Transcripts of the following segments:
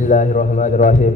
Bismillahirrahmanirrahim.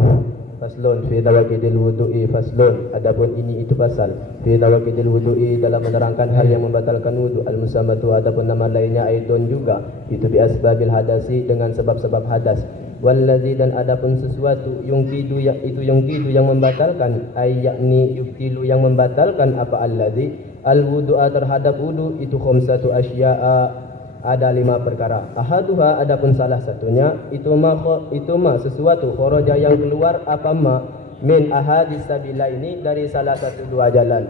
Faslun fi tawaqidil wudu'i. Faslun, adapun ini itu pasal fi tawaqidil wudu'i, dalam menerangkan hal yang membatalkan wudu. Al musamatu, adapun nama lainnya aidon juga, itu bi asbabil hadasi, dengan sebab-sebab hadas. Wallazi, dan adapun sesuatu yungkidu, itu yungkidu yang membatalkan, ay yakni yubtilu yang membatalkan, apa allazi al wudu'a terhadap wudu, itu khamsatu asya'a, ada 5 perkara. Ahaduha, adapun salah satunya, itu ma sesuatu kharaja yang keluar, apa ma min ahadis sabila, ini dari salah satu 2 jalan.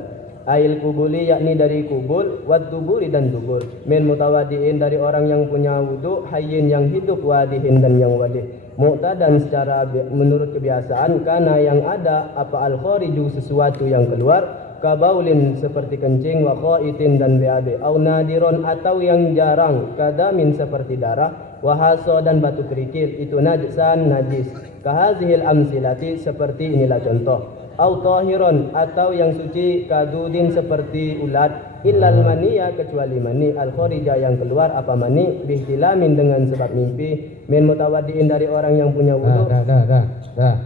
Ail kubuli, yakni dari kubul, wad duburi dan dubur. Min mutawadiin, dari orang yang punya wudu, hayyin yang hidup, wadihin dan yang wadih. Muqtadan, secara menurut kebiasaan, karena yang ada, apa al khariju sesuatu yang keluar, kabaulin seperti kencing, wa khaitin dan BAB, au nadiron atau yang jarang, kadamin seperti darah, wa haso dan batu kerikil, itu najisan najis, kahazihil amsilati seperti inilah contoh, au tahiron atau yang suci, kadudin seperti ulat, illal maniya kecuali mani, al kharija yang keluar, apa mani, bihtilamin dengan sebab mimpi, min mutawadiin dari orang yang punya wudu. Dah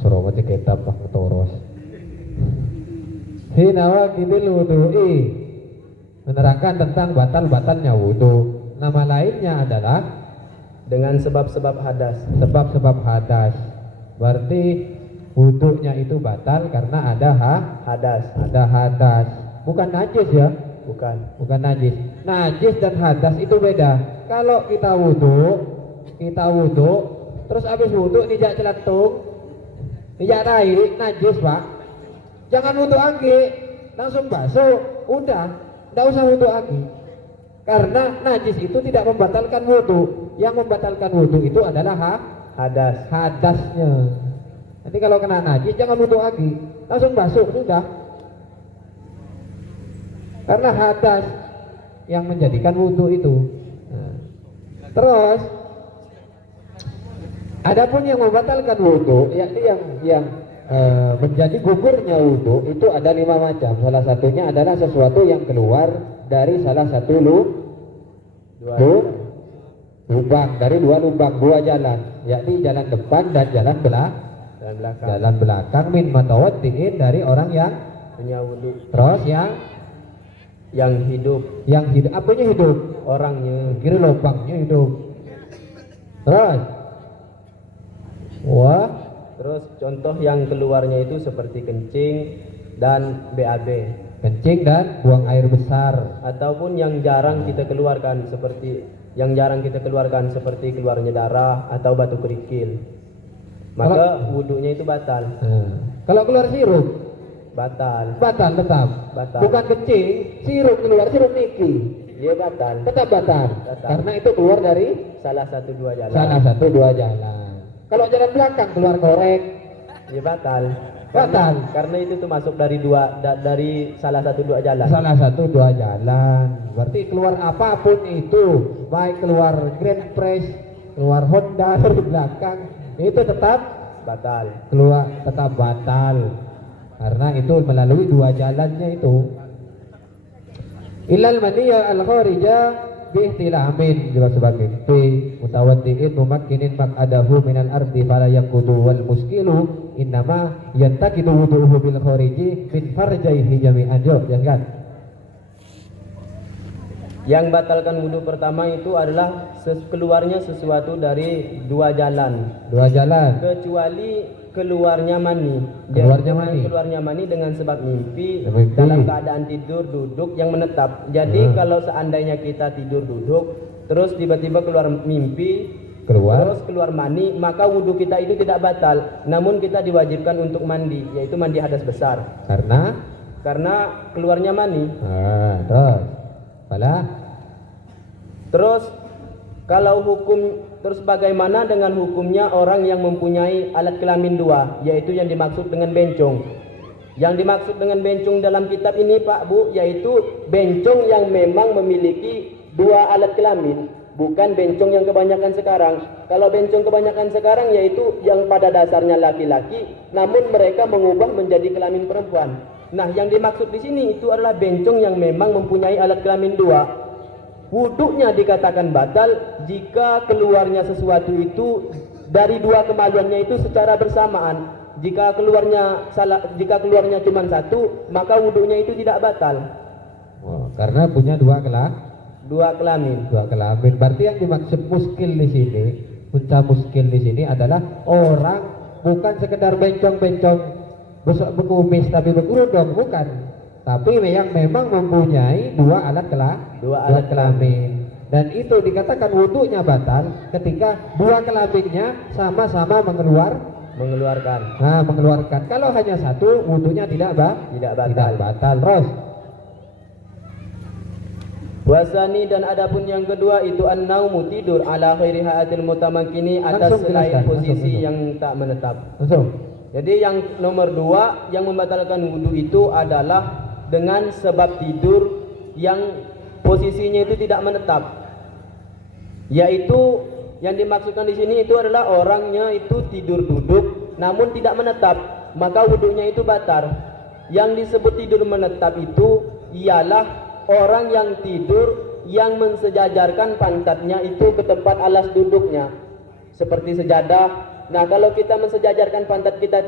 suruh baca kitab Pak Toros. Hina waqidil wudu'i, menerangkan tentang batal-batalnya wudu. Nama lainnya adalah dengan sebab-sebab hadas. Sebab-sebab hadas. Berarti wudunya itu batal karena ada hadas. Ada hadas. Bukan najis ya? Bukan najis. Najis dan hadas itu beda. Kalau kita wudu, terus habis wudu nijak celatung, nijak naik, najis Pak. Jangan wudu lagi, langsung basuh, udah, tidak usah wudu lagi. Karena najis itu tidak membatalkan wudu. Yang membatalkan wudu itu adalah hadasnya. Nanti kalau kena najis jangan wudu lagi, langsung basuh, sudah. Karena hadas yang menjadikan wudu itu. Nah. Terus, adapun yang membatalkan wudu, yakni yang menjadi gugurnya wudu itu ada 5 macam. Salah satunya adalah sesuatu yang keluar dari salah satu lubang, dari 2 lubang, 2 jalan, yakni jalan depan dan jalan belakang. Jalan belakang min matawaddiin, dari orang yang punya wudu. Terus yang hidup, apanya hidup? Orangnya, kira lubangnya hidup. Terus contoh yang keluarnya itu seperti kencing dan BAB. Kencing dan buang air besar. Ataupun yang jarang kita keluarkan seperti keluarnya darah atau batu kerikil. Maka wudunya itu batal. Kalau keluar sirup, batal tetap. Bukan kencing, sirup keluar, sirup niki, dia batal. Tetap batal. Karena itu keluar dari salah satu 2 jalan. Kalau jalan belakang keluar korek, dia batal. Karena itu tuh masuk dari salah satu 2 jalan. Berarti keluar apapun itu, baik keluar Grand Prix, keluar Honda dari belakang, itu tetap batal. Tetap batal. Karena itu melalui 2 jalannya itu. Ilal maniyya al kharija bihtilamin, juga sebagai P mutawaddiin mumakkinin maq'adahu minal ardi fala yaqudu wal muskilu innama yantaqidu wudu'uhu bil khariji min farjaihi jami'an. Jangan. Yang batalkan wudu pertama itu adalah keluarnya sesuatu dari 2 jalan. Kecuali keluarnya mani. Keluarnya mani dengan sebab mimpi. Dalam keadaan tidur duduk yang menetap. Jadi kalau seandainya kita tidur duduk, terus tiba-tiba keluar mimpi, terus keluar mani, maka wudu kita itu tidak batal. Namun kita diwajibkan untuk mandi, yaitu mandi hadas besar. Karena keluarnya mani. Terus bagaimana dengan hukumnya orang yang mempunyai alat kelamin 2, yaitu yang dimaksud dengan bencong. Yang dimaksud dengan bencong dalam kitab ini Pak Bu, yaitu bencong yang memang memiliki 2 alat kelamin, bukan bencong yang kebanyakan sekarang. Kalau bencong kebanyakan sekarang yaitu yang pada dasarnya laki-laki, namun mereka mengubah menjadi kelamin perempuan. Nah, yang dimaksud di sini itu adalah bencong yang memang mempunyai alat kelamin 2. Wuduknya dikatakan batal jika keluarnya sesuatu itu dari dua kemaluannya itu secara bersamaan. Jika keluarnya cuma satu, maka wudhunya itu tidak batal. Oh, karena punya dua kelamin. Berarti yang dimaksud muskil di sini, unta muskil di sini adalah orang bukan sekedar bencong-bencong berkumis tapi berkerudung, bukan. Tapi yang memang mempunyai dua alat kelamin. Dan itu dikatakan wudhunya batal ketika dua kelaminnya sama-sama mengeluarkan. Kalau hanya satu, wudhunya tidak batal. Terus wasani, dan adapun yang kedua itu an-naumu, tidur ala khairi haatil mutamakkini, atas selain posisi yang tak menetap. Jadi yang nomor dua yang membatalkan wudhu itu adalah dengan sebab tidur yang posisinya itu tidak menetap. Yaitu yang dimaksudkan di sini itu adalah orangnya itu tidur duduk namun tidak menetap, maka wudhunya itu batal. Yang disebut tidur menetap itu ialah orang yang tidur yang mensejajarkan pantatnya itu ke tempat alas duduknya seperti sejadah. Nah, kalau kita mensejajarkan pantat kita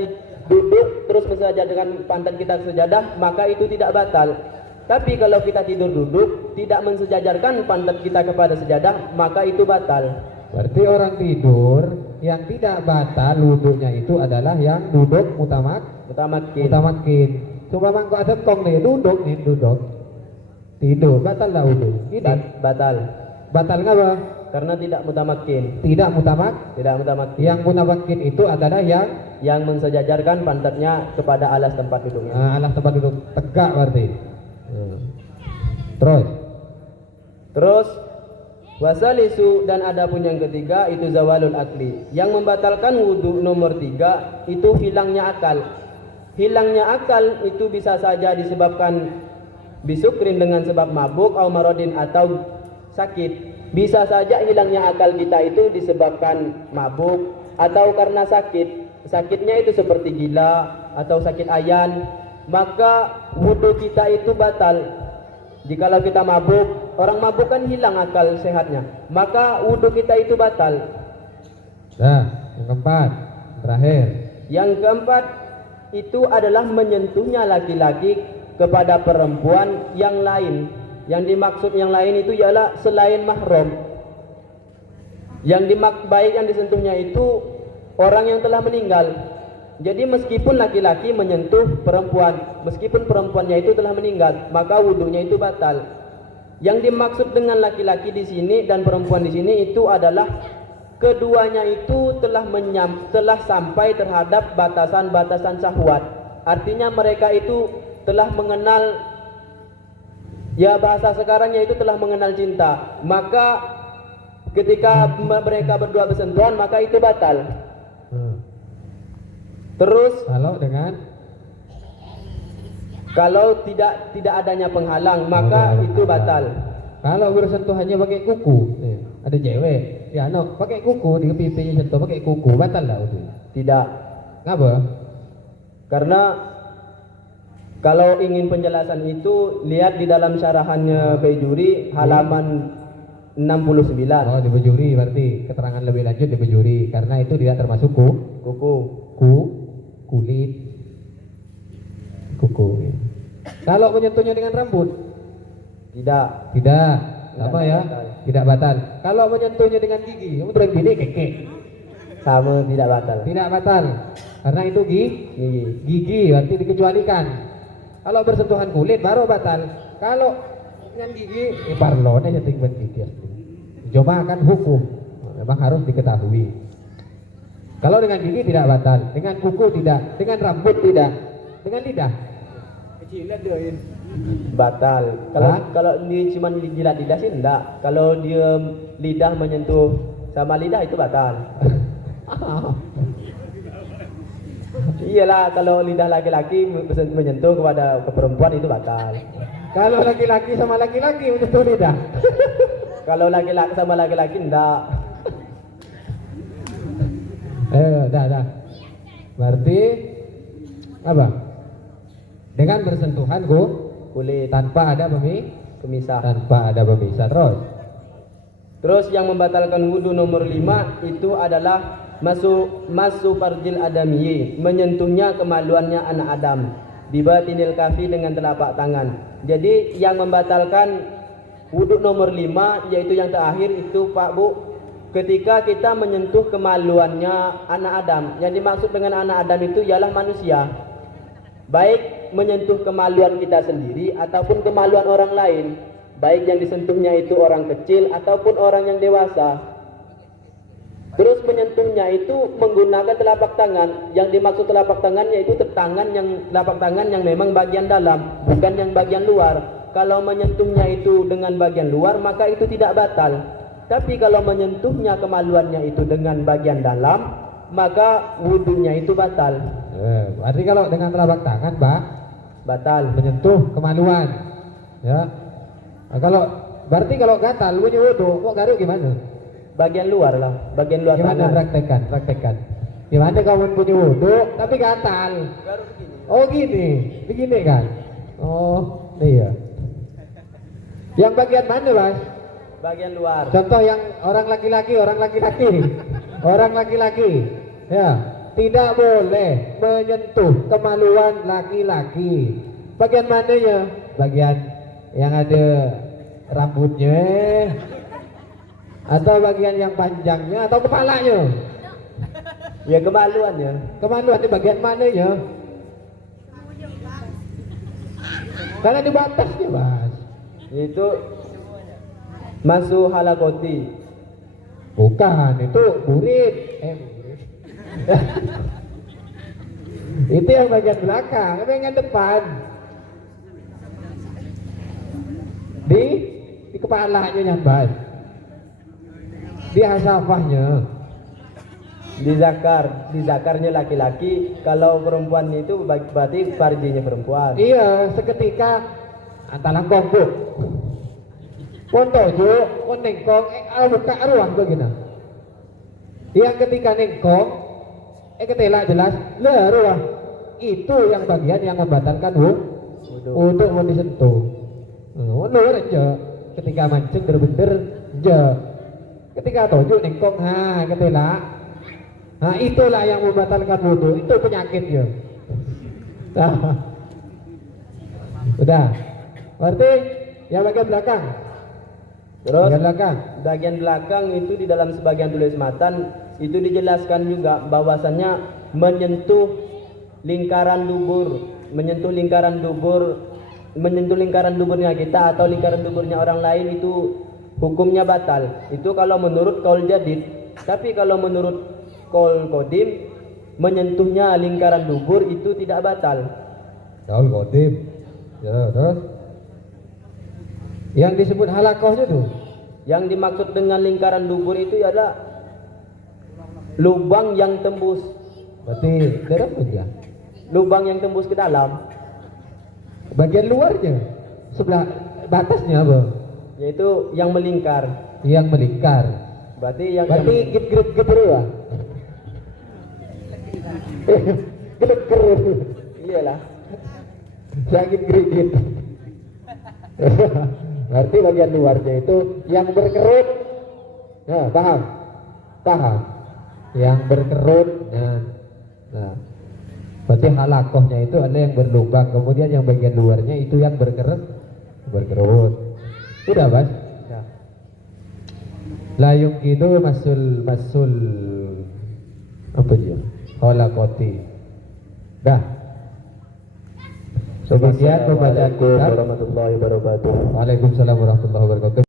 duduk terus mensejajarkan pantat kita ke sejadah, maka itu tidak batal. Tapi kalau kita tidur duduk tidak mensejajarkan pantat kita kepada sejadah, maka itu batal. Berarti orang tidur yang tidak batal wudhunya itu adalah yang duduk mutamakin. Coba mangko ada tong nih duduk tidur batal lah wudhu. Batal ngapa? Karena tidak mutamakin. Yang mutamakin itu adalah yang mensejajarkan pantatnya kepada alas tempat duduknya. Alas tempat duduk tegak berarti. Terus wasalisu, dan adapun yang ketiga itu zawalul akli. Yang membatalkan wudhu nomor 3 itu hilangnya akal. Hilangnya akal itu bisa saja disebabkan bisukrin dengan sebab mabuk, au marodin atau sakit. Bisa saja hilangnya akal kita itu disebabkan mabuk atau karena sakit. Sakitnya itu seperti gila atau sakit ayan, maka wudhu kita itu batal. Jikalau kita mabuk, orang mabuk kan hilang akal sehatnya, maka wudhu kita itu batal. Nah, yang keempat, terakhir. Yang keempat itu adalah menyentuhnya laki-laki kepada perempuan yang lain. Yang dimaksud yang lain itu ialah selain mahram. Yang baik yang disentuhnya itu orang yang telah meninggal. Jadi meskipun laki-laki menyentuh perempuan, meskipun perempuannya itu telah meninggal, maka wudhunya itu batal. Yang dimaksud dengan laki-laki di sini dan perempuan di sini itu adalah keduanya itu telah sampai terhadap batasan-batasan syahwat. Artinya mereka itu telah mengenal, ya bahasa sekarang yaitu telah mengenal cinta. Maka ketika mereka berdua bersentuhan, maka itu batal. Terus kalau tidak adanya penghalang, maka itu batal. Kalau bersentuhannya pakai kuku, ada cewek, ya no, pakai kuku di pipinya sentuh pakai kuku, batal lah itu? Tidak. Kenapa? Karena kalau ingin penjelasan itu lihat di dalam syarahannya Bejuri halaman 69. Oh, di Bejuri berarti keterangan lebih lanjut di Bejuri, karena itu tidak termasuk kuku. Kalau menyentuhnya dengan rambut? Tidak. Apa ya? Tidak batal. Kalau menyentuhnya dengan gigi, kamu terus gini keke. Sama, tidak batal. Tidak batal. Karena itu gigi berarti dikecualikan. Kalau bersentuhan kulit baru batal. Kalau dengan gigi, parlone nyeting gigi. Coba kan hukum. Memang harus diketahui. Kalau dengan gigi tidak batal, dengan kuku tidak, dengan rambut tidak, dengan lidah kecilan doain batal. Kalau dia cuma jilat lidah sih enggak. Kalau dia lidah menyentuh sama lidah itu batal. Iyalah, kalau lidah laki-laki menyentuh ke perempuan itu batal. Kalau laki-laki sama laki-laki menyentuh lidah. Kalau laki-laki sama laki-laki enggak. Dah. Berarti apa? Dengan bersentuhan kulit tanpa ada pemisah. Terus yang membatalkan wudhu nomor 5 itu adalah Masu farjil adamiyyi, menyentuhnya kemaluannya anak Adam. Bibatinil kafi, dengan telapak tangan. Jadi yang membatalkan wudhu nomor 5, yaitu yang terakhir itu Pak Bu, ketika kita menyentuh kemaluannya anak Adam. Yang dimaksud dengan anak Adam itu ialah manusia, baik menyentuh kemaluan kita sendiri ataupun kemaluan orang lain, baik yang disentuhnya itu orang kecil ataupun orang yang dewasa. Terus menyentuhnya itu menggunakan telapak tangan. Yang dimaksud telapak tangannya itu telapak tangan yang memang bagian dalam, bukan yang bagian luar. Kalau menyentuhnya itu dengan bagian luar, maka itu tidak batal. Tapi kalau menyentuhnya kemaluannya itu dengan bagian dalam, maka wudhunya itu batal. Berarti kalau dengan telapak tangan, Pak, Batal. menyentuh kemaluan. Ya. Nah, berarti kalau gatal punya wudhu, kok garuk gimana? Bagian luar lah, bagian luar Gimana tangan. praktekkan. Gimana kamu punya wudhu tapi gatal? Garuk begini. Oh begini kan? Oh iya. Yang bagian mana, Mas? Bagian luar. Contoh yang orang laki-laki, ya, tidak boleh menyentuh kemaluan laki-laki. Bagian mananya? Bagian yang ada rambutnya, atau bagian yang panjangnya, atau kepalanya? Ya kemaluannya. Kemaluan di bagian mananya? Karena di batasnya, Mas. Itu masu halakoti. Bukan, itu burit. Itu yang bagian belakang, tapi yang depan. Di kepalanya nyambat. Di hasafahnya. Di zakarnya laki-laki. Kalau perempuan itu berarti farjinya perempuan. Iya, seketika antara kongkuk. Pontojo, nengkong, buka ruang begini. Yang ketika nengkong, ketelak jelas, ruang. Itu yang bagian yang membatalkan untuk mau disentuh. Luar aja. Ketika mancing bener-bener aja. Ketika tojo nengkong, ketelak. Nah, itulah yang membatalkan wudhu. Itu penyakitnya. Nah, udah. Berarti yang bagian belakang. Terus Bagian belakang itu di dalam sebagian tulis matan itu dijelaskan juga bahwasannya menyentuh lingkaran duburnya kita atau lingkaran duburnya orang lain itu hukumnya batal. Itu kalau menurut kaul jadid. Tapi kalau menurut kaul qadim, menyentuhnya lingkaran dubur itu tidak batal. Kaul qadim. Ya, terus yang disebut halakohnya tuh, yang dimaksud dengan lingkaran dubur itu adalah lubang yang tembus. Berarti dalam ya? Lubang yang tembus ke dalam. Bagian luarnya, sebelah batasnya apa? Yaitu yang melingkar. Yang melingkar. Berarti git ya? Gedeker. Iyalah. Sakit gerigit. Berarti bagian luarnya itu yang berkerut. Nah, paham. Yang berkerut. Nah, berarti halakohnya itu ada yang berlubang. Kemudian yang bagian luarnya itu yang berkerut. Udah, Mas? Ya. Layung itu masul apa dia? Halakoti. Dah. Kemudian pembacaan kitab. Warahmatullahi wabarakatuh. Waalaikumsalam warahmatullahi wabarakatuh.